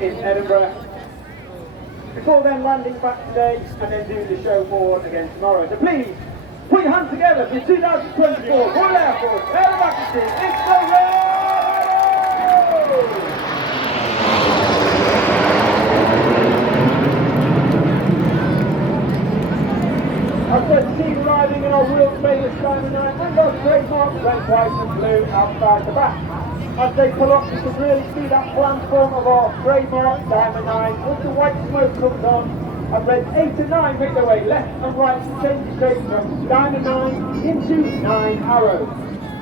in Edinburgh, before then landing back today and then doing the show forward again tomorrow. So please, put your hands together for 2024 Royal Air Force Aerobatic Team. It's the I've said the team arriving in our world famous Diamond 9 and our trademark red, white and blue outside the back. As they pull up, you can really see that platform of our trademark Diamond 9. As the white smoke comes on, and reds 8 and 9 make their way left and right to change the shape from Diamond 9 into 9 arrows.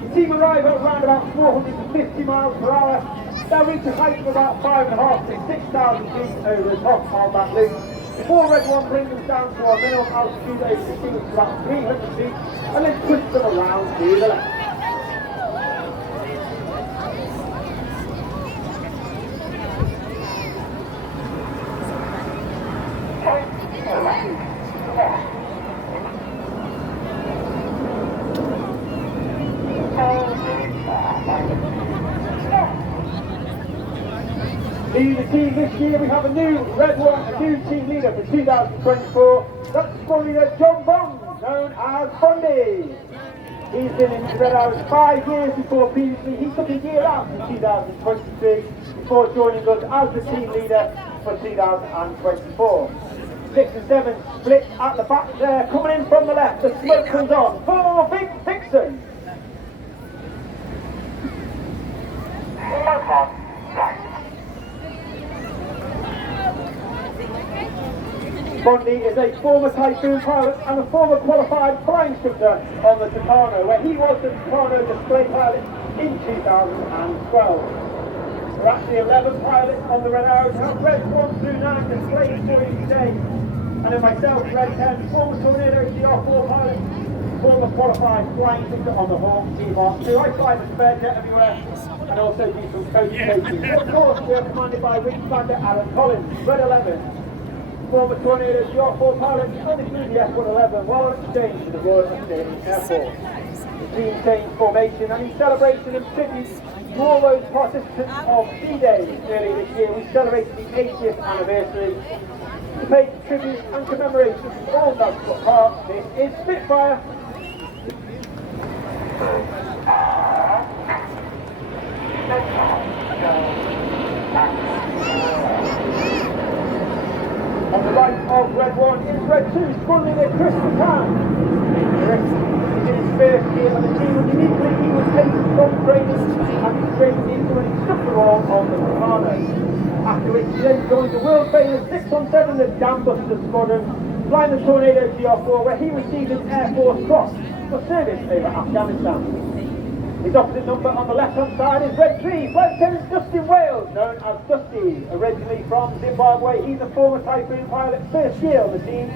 The team arrive at around about 450 miles per hour. They'll reach a height of about 5.5 to 6,000 feet over the top of that loop. Before Red 1 brings them down to our minimum altitude over the sea, which is about 300 feet, and then twist them around to the left. Leading the team this year, we have a new Red 1, a new team leader for 2024. That's squad leader John Bond, known as Bondy. He's been in Red Hours 5 years before previously. He took a year out in 2023 before joining us as the team leader for 2024. 6 and 7 split at the back there, coming in from the left. The smoke comes on for Big Vixen. Bondy is a former Typhoon pilot and a former qualified flying instructor on the Tucano, where he was the Tucano display pilot in 2012. There are actually 11 pilots on the Red Arrows, have Red 1 through 9 displayed for you today. And then myself, Red 10, former Tornado GR4 pilot, former qualified flying instructor on the Hawk T-Mark 2. I fly the spare jet everywhere and also do some coaching. Of course, we are commanded by Wing Commander Alan Collins, Red 11. Former Tornado GR4 pilot, only flew the F-111 while on exchange to the Royal Australian Air Force. The team changed formation, and in celebration and tribute to all those participants of D-Day earlier this year, we celebrated the 80th anniversary. To pay tribute and commemoration to all that took part, this is Spitfire. On the right of Red 1 is Red 2, squad leader Chris McCann. Chris is in his first year on the team, and immediately he was taken from training and trained into an instructor role on the Tucano. After which he then joined the world famous 6 on 7, the Dam Buster Squadron, flying the Tornado GR4, where he received an Air Force Cross for service over Afghanistan. His opposite number on the left-hand side is Red 3, Flight Lieutenant Dustin Wales, known as Dusty, originally from Zimbabwe. He's a former Typhoon pilot, first year on the team.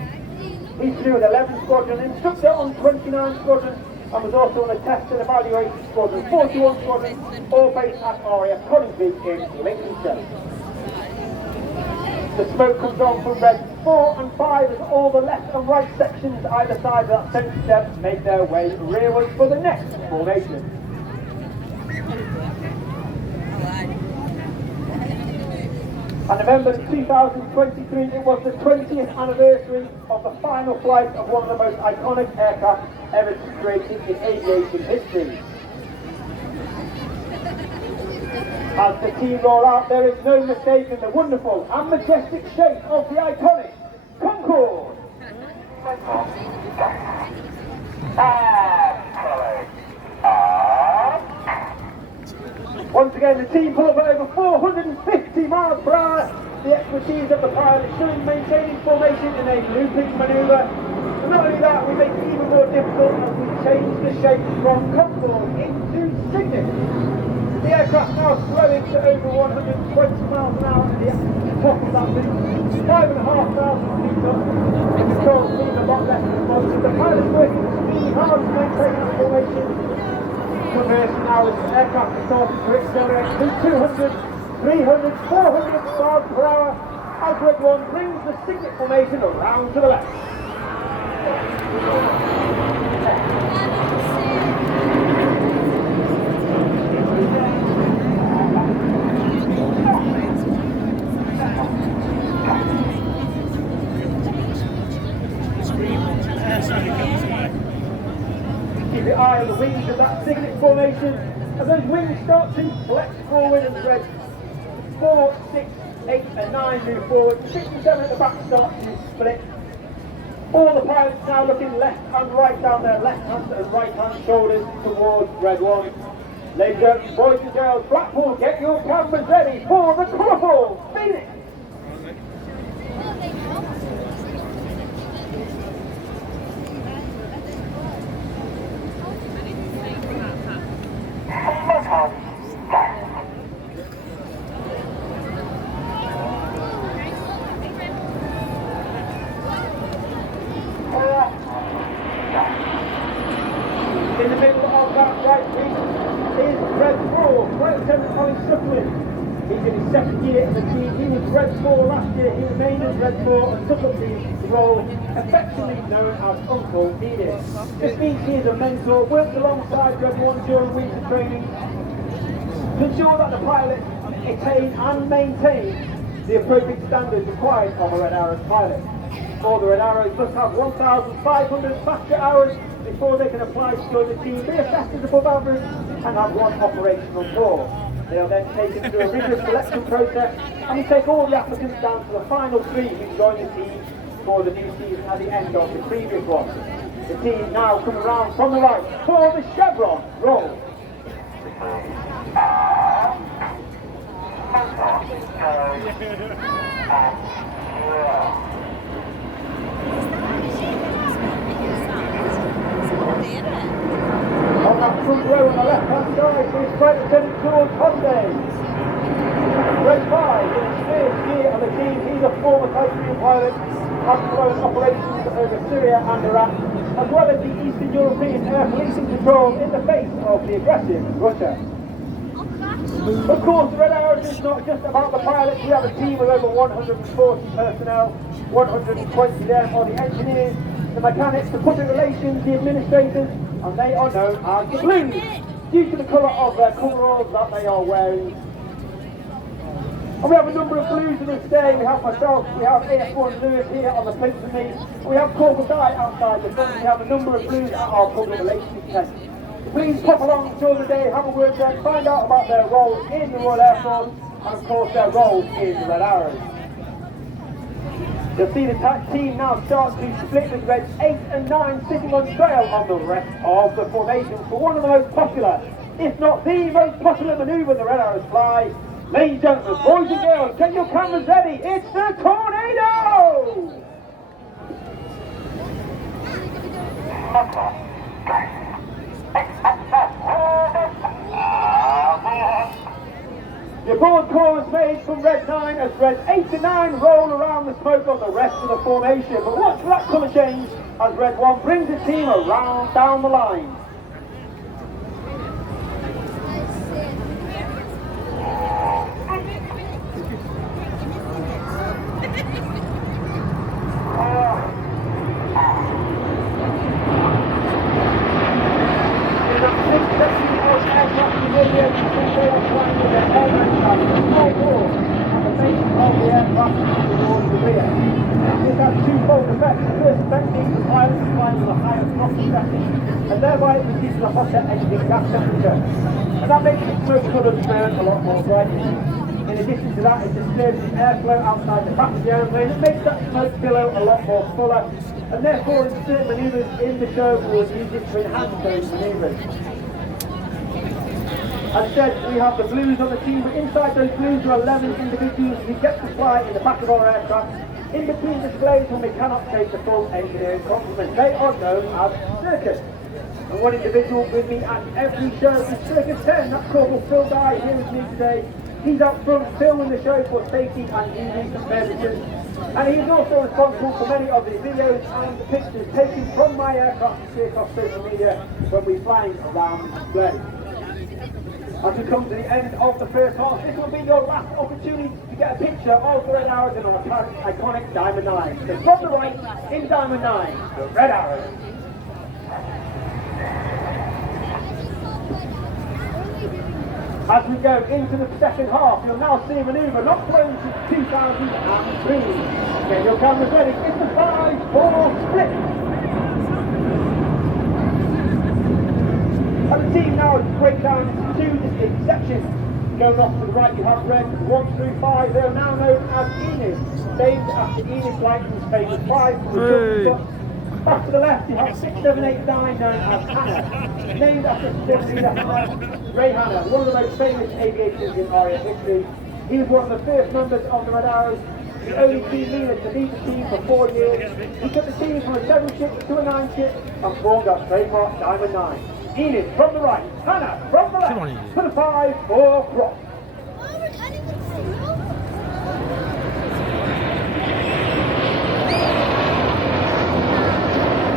He flew an 11 Squadron, instructor on 29 Squadron, and was also on a test and evaluation Squadron, 41 Squadron, all based at RAF Coningsby in Lincolnshire. The smoke comes on from Red 4 and 5 as all the left and right sections either side of that centre step make their way rearwards for the next formation. On November 2023, it was the 20th anniversary of the final flight of one of the most iconic aircraft ever created in aviation history. As the team roll out, there is no mistaking the wonderful and majestic shape of the iconic Concorde. Once again, the team pull up at over 450 miles per hour. The expertise of the pilot showing maintaining formation in a looping manoeuvre. But not only that, we make it even more difficult as we change the shape from Concorde into Cygnus. The aircraft now slowing to over 120 miles an hour at the top of that loop, 5,500 feet up. The control speed a lot less than most. The pilot's working extremely hard to maintain that formation. Conversion now as the aircraft is starting to accelerate to 200, 300, 400 miles per hour. As Red 1 brings the Cygnus formation around to the left. formation, as those wings start to flex forward and red 4, 6, 8 and 9 move forward, 6 and 7 at the back start to split. All the pilots now looking left and right down their left hand and right hand shoulders towards red 1. Ladies and gentlemen, boys and girls, Blackpool, get your cameras ready for the colourful Phoenix! In the middle of that right piece is red 4, 27 points Suckling. He's in his second year in the team. He was red 4 last year. He remained as red 4 and took up the role affectionately known as Uncle Edith. This means he is a mentor, works alongside red 1 during weeks of training to ensure that the pilots attain and maintain the appropriate standards required of a Red Arrows pilot. All the Red Arrows must have 1,500 master hours before they can apply to join the team, be assessed as above average and have 1 operational tour. They are then taken through a rigorous selection process and we take all the applicants down to the final 3 who join the team for the new season at the end of the previous one. The team now come around from the right for the chevron roll. On that front row on the left hand side is Flight Attendant George Hyundai. Red 5 in his first year on the team. He's a former Typhoon pilot, has flown operations over Syria and Iraq, as well as the Eastern European Air Policing Control in the face of the aggressive Russia. Of course, the Red Arrows is not just about the pilots. We have a team of over 140 personnel, 120 of them are the engineers, the mechanics, the public relations, the administrators, and they are known as the Blues, due to the colour of their coveralls that they are wearing. And we have a number of Blues with us today. We have myself, we have AF1 Lewis here on the front of me, and we have Corporal Guy outside the front. We have a number of Blues at our public relations tent. Please pop along during the day, have a word with them, find out about their roles in the Royal Air Force, and of course their roles in the Red Arrows. You'll see the team now start to split with Reds 8 and 9 sitting on trail on the rest of the formation for one of the most popular, if not the most popular manoeuvre the Red Arrows fly. Ladies and gentlemen, boys and girls, get your cameras ready, it's the Tornado! Your board call is made from Red 9 as Reds 8 and 9 roll around the smoke on the rest of the formation. But watch for that colour change as Red 1 brings the team around down the line. This has twofold effects. The first effect means the pilot is flying with a higher throttle setting, and thereby it reduces a hotter engine gas temperature. And that makes the smoke colours burn a lot more brightly. In addition to that, it disturbs the airflow outside the back of the aeroplane. It makes that smoke billow a lot more fuller, and therefore in certain manoeuvres in the show we'll use it to enhance those manoeuvres. As said, we have the Blues on the team, but inside those Blues are 11 individuals who get to fly in the back of our aircraft, in between displays when we cannot take the full engineering complement. They are known as Circus. And one individual with me at every show is Circus 10, that's Corporal Phil Guy here with me today. He's out front filming the show for safety and UV purposes. And he is also responsible for many of the videos and the pictures taken from my aircraft to see across social media when we're flying around the display. As we come to the end of the first half, this will be your last opportunity to get a picture of the Red Arrows in our iconic Diamond 9. So from the right, in Diamond 9, the Red Arrows. As we go into the second half, you'll now see a manoeuvre not flown since 2003. Get your cameras ready, it's the 5-4 split. And the team now break down into two distinct sections. Going off to the right you have red 1 through 5. They are now known as Enid, named after Enid Blyton's famous 5 from the children's book. Back to the left you have 6, 7, 8, 9 known as Hannah, named after team leader Hannah. Ray Hannah, one of the most famous aviators in RAF history. He was one of the first members of the Red Arrows, the only team leader to lead the team for 4 years. He took the team from a 7 ship to a 9 ship and formed our trademark Diamond 9. Enid from the right, Hannah from the left, to the 5 for cross.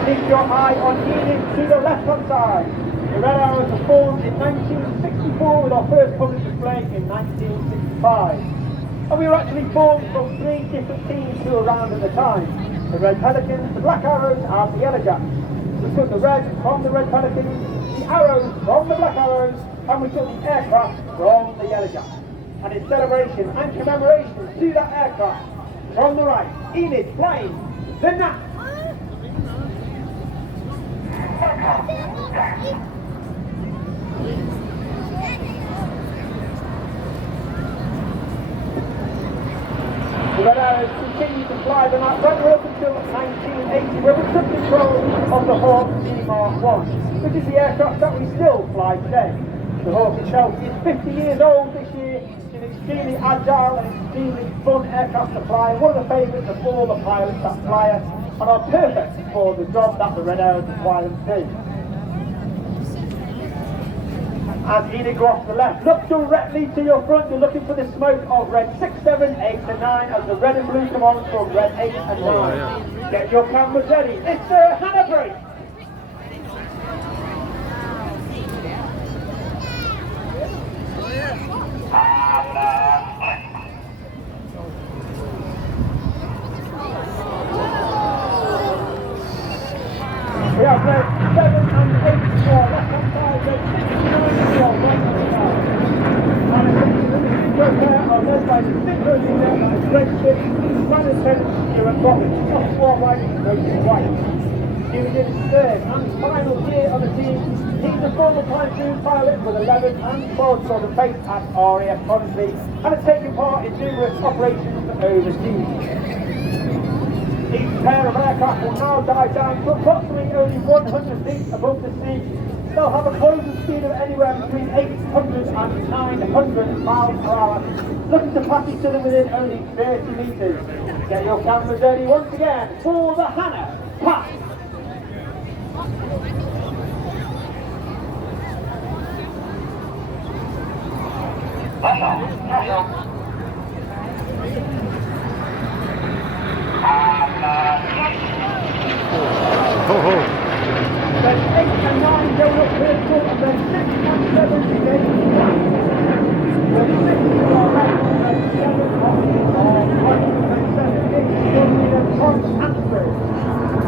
Keep your eye on Enid to the left-hand side. The Red Arrows were formed in 1964 with our first public display in 1965. And we were actually formed from 3 different teams who were around at the time. The Red Pelicans, the Black Arrows and the Yellow Jacks. We took the red from the Red Pelicans, the arrows from the Black Arrows, and we took the aircraft from the Yellow Jacks. And in celebration and commemoration to that aircraft, from the right, Enid flying the Gnat. The Red Arrows continued to fly the Gnat right up until 1980, where we took control of the Hawk Mark 1, which is the aircraft that we still fly today. The Hawk itself is 50 years old this year. It's an extremely agile and extremely fun aircraft to fly, one of the favourites of all the pilots that fly it, and are perfect for the job that the Red Arrows require them to do. As Enid go off to the left, look directly to your front. You're looking for the smoke of red 6, 7, 8 and 9 as the red and blue come on from red 8 and 9. Get your cameras ready. It's Hannah break. We have red 7 and 8 for left-hand side, red 6 and 9 for right-hand side. And the Synchro pair are led by the Synchro leader and a great ship, Flight Attendant Stuart Roberts, just for white and noted white. He was in his third and final year on the team. He's a former typhoon pilot with 11 and 12 on the base at RAF Coventry and has taken part in numerous operations overseas. Each pair of aircraft will now dive down to approximately only 100 feet above the sea. They'll have a closing speed of anywhere between 800 and 900 miles per hour, looking to pass each other within only 30 metres. Get your cameras ready once again for the Hannah pass. Then 8 and 9 go up vertical, and then 6 and 7 again. Then 6 are right, and then 7 are right, and then 7 is then Tom Ansford.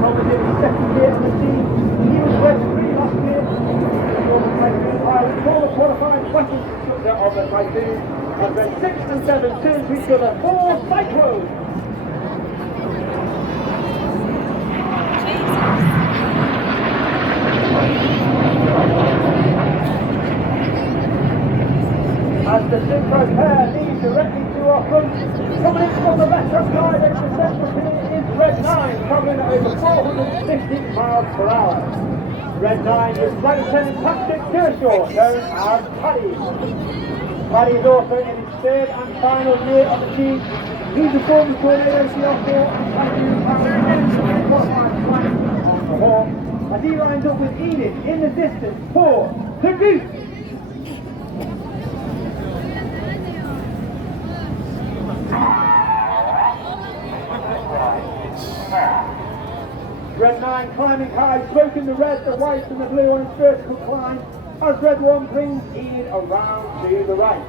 Tom was in his second year on the team. He was red 3 last year. He was a Typhoon pilot, former qualified weapons instructor of the Typhoon. And then 6 and 7 turn to each other for Synchro. As the Synchro pair leads directly to our front, coming in from the left-hand side over the central pin is Red 9, travelling at over 450 miles per hour. Red 9 is Flight Attendant Patrick Kershaw, known as Paddy. Paddy is also in his third and final year on the team. He's a former Tornado CR4 and Typhoon pilot qualified flight on the Hawk, as he lines up with Enid in the distance for the Goose. Red 9 climbing high, smoking the red, the white and the blue on its vertical climb, as Red 1 brings Enid around to the right.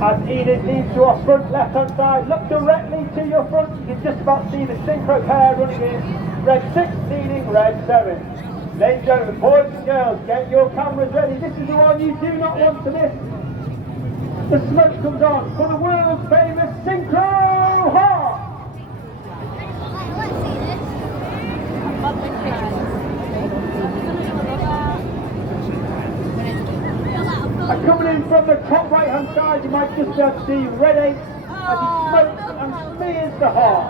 As Enid leads to our front left-hand side, look directly to your front. You can just about see the Synchro pair running in. Red 6 leading red 7. Ladies and gentlemen, boys and girls, get your cameras ready. This is the one you do not want to miss. The smoke comes on for the world famous Synchro Heart. And coming in from the top right hand side, you might just be able to see Red 8 as he smokes and smears the heart.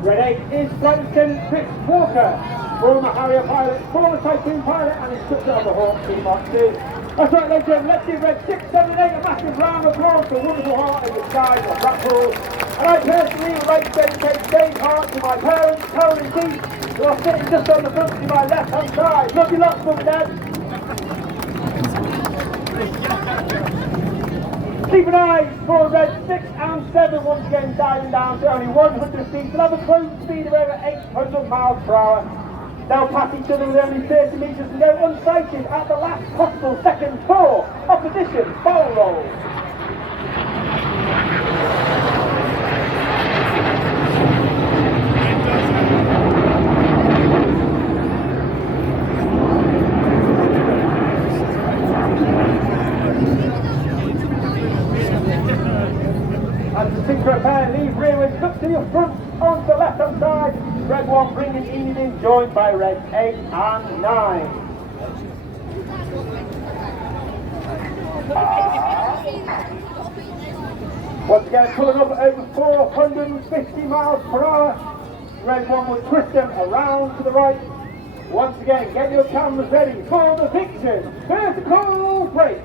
Red 8 is Flight Attendant Chris Walker, former Harrier pilot, former Typhoon pilot and instructor of the Hawk C Mark II. That's right, ladies and gentlemen, let's give Red 6, 7 and 8 a massive round of applause for a wonderful heart in the skies of Blackpool. And I personally would like to dedicate today's heart to my parents, Carol and Keith, who are sitting just on the front to my left hand side. Love you lots, Mum and Dad. Keep an eye for Red 6 and 7 once again diving down to only 100 feet. They'll have a close speed of over 800 miles per hour. They'll pass each other with only 30 metres and go unsighted at the last possible second for opposition barrel roll. As the Synchro pair leave rearwards, look to your front onto the left hand side. Red 1 bringing Enid in, joined by Red 8 and 9. Once again, pulling up at over 450 miles per hour. Red 1 will twist them around to the right. Once again, get your cameras ready for the Victor's vertical break.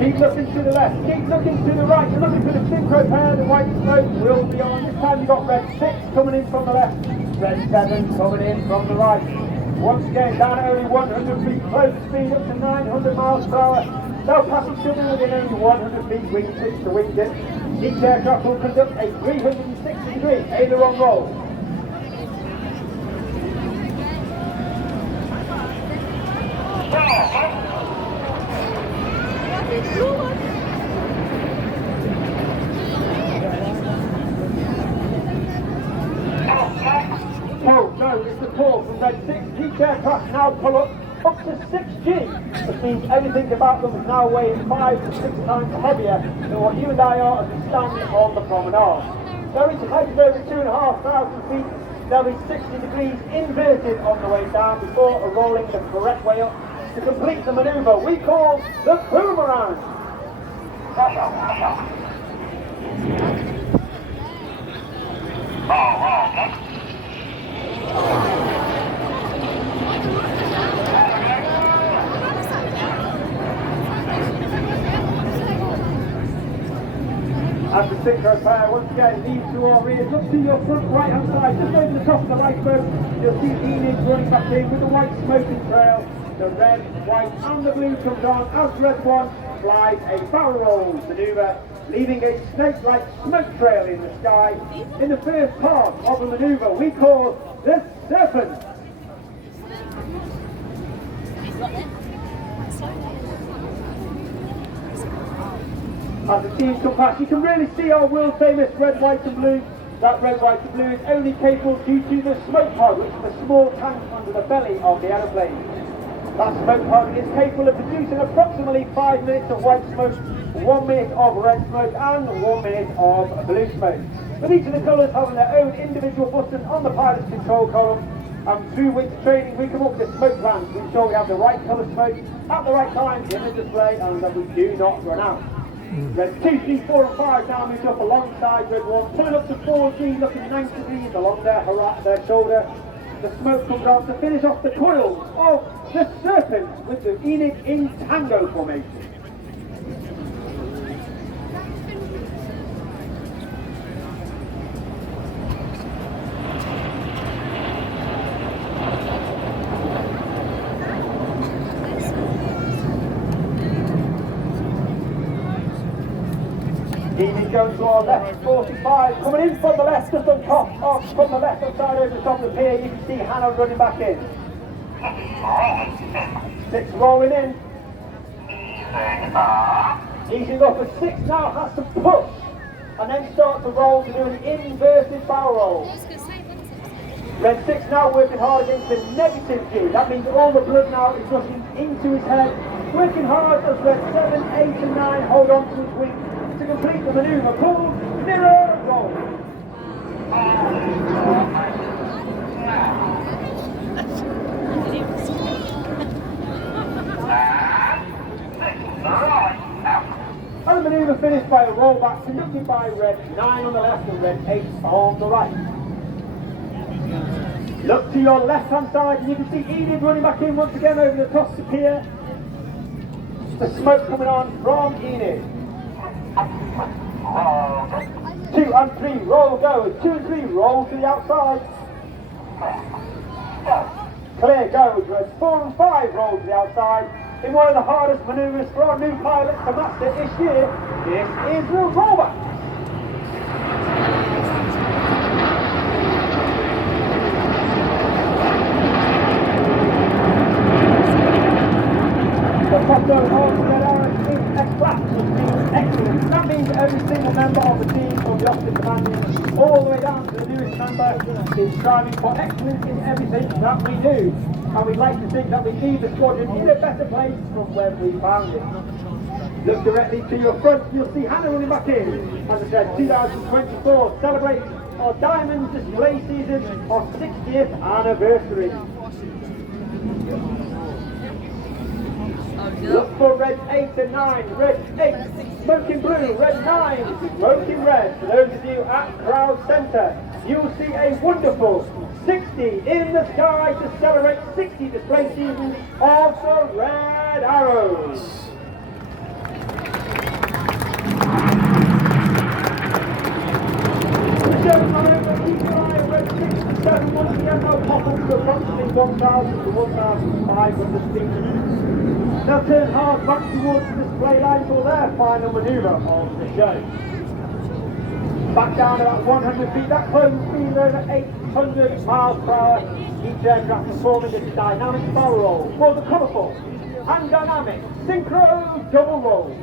Keep looking to the left, keep looking to the right, you're looking for the Synchro pair, the white smoke will be on. This time you've got Red 6 coming in from the left, Red 7 coming in from the right. Once again, down at only 100 feet, close speed up to 900 miles per hour. They'll pass each other within only 100 feet, wing pitch to wing dip. Each aircraft will conduct a 360-degree aileron roll. No, it's the pull from Red 6. Each aircraft now pull up to 6G, which means everything about them is now weighing 5 to 6 times heavier than what you and I are as we stand on the promenade. So it's height over 2,500 feet. They'll be 60 degrees inverted on the way down before rolling the correct way up to complete the manoeuvre we call the boomerang. As the Synchro pair once again leads to our rear, look to your front right hand side, just over the top of the lifeboat, you'll see Enid running back in with the white smoking trail. The red, white and the blue comes on as Red 1 flies a barrel roll manoeuvre, leaving a snake-like smoke trail in the sky in the first part of a manoeuvre we call the Serpent. As the teams come past, you can really see our world famous red, white and blue. That red, white and blue is only capable due to the smoke pod, which is a small tank under the belly of the aeroplane. That smoke pod is capable of producing approximately 5 minutes of white smoke, 1 minute of red smoke and 1 minute of blue smoke. With each of the colours having their own individual button on the pilot's control column, and through which training we come up with smoke plans to ensure we have the right colour smoke at the right time in the display and that we do not run out. Red 2, 3, 4 and 5 now moved up alongside Red 1, pulling up to 4G, looking 90 degrees along their shoulder. the smoke comes out to finish off the coils of the Serpent with the Enid in Tango formation. Enid goes to our left, 45, coming in from the left, just on top, off from the left hand side over the top of the pier. You can see Hannah running back in. 6 rolling in. Easing off a 6 now, has to push and then start to roll to do an inverted barrel roll. Red 6 now working hard against the negative G. That means all the blood now is rushing into his head. Working hard as Red 7, 8 and 9 hold on to his wing to complete the manoeuvre. Pull, mirror, roll. And the manoeuvre finished by a rollback conducted by Red 9 on the left and Red 8 on the right. Look to your left hand side and you can see Enid running back in once again over the top of the pier. The smoke coming on from Enid. 2 and 3, roll goes. 2 and 3, roll to the outside. Clear goes. Red 4 and 5, roll to the outside. In one of the hardest manoeuvres for our new pilots to master this year, this is the rollback. The motto of the Aerobatic is X-Flash, which means excellence. That means every single member of the team, from the officer commanding all the way down to the newest member, is striving for excellence in everything that we do. And we'd like to think that we leave the squadron in a better place from where we found it. Look directly to your front, you'll see Hannah running back in. As I said, 2024 celebrates our Diamond Display Season, our 60th anniversary. Look for Red 8 and 9, Red 8, smoking blue, Red 9, smoking red. For those of you at Crowd Centre, you'll see a wonderful 60 in the sky to celebrate 60 display seasons of the Red Arrows. The show's not over, keep an eye on Red 6 and 7 once again, they'll pop up to approximately 1,000 to 1,500 feet. They'll turn hard back towards the display line for their final manoeuvre of the show. Back down about 100 feet, that closes speed over 800 miles per hour. Each aircraft performing this dynamic barrel roll for the colourful and dynamic Synchro double roll.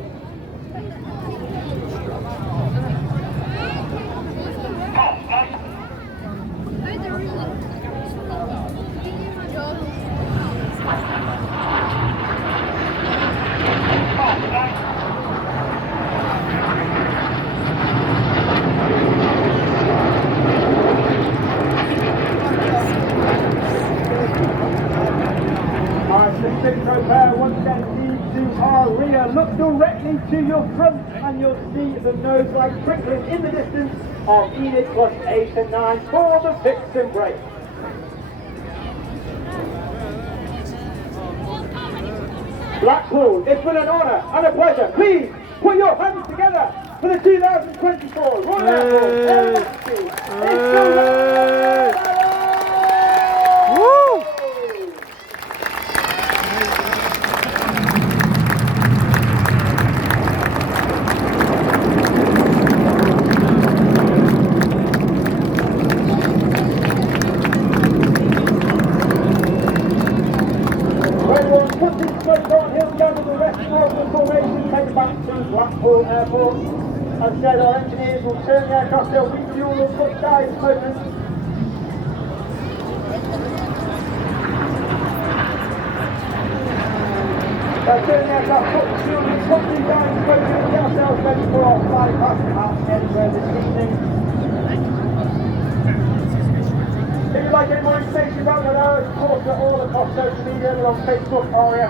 Synchro pair once again lead to our rear. Look directly to your front and you'll see the nose light twinkling in the distance of Enid plus 8 and 9 for the fix and break. Blackpool, it's been an honour and a pleasure. Please put your hands together for the 2024 Royal Air Force Aerobatic. It's the Blackpool Airport. As I said, our engineers will turn the aircraft, they'll refuel and put guys moment. They'll turn the aircraft, put the fuel and put the guys moment, and get ourselves ready for our flight past Edinburgh this evening. If you'd like any more information about the Aerobatic, of course, they're all across social media, they're on Facebook, RAF.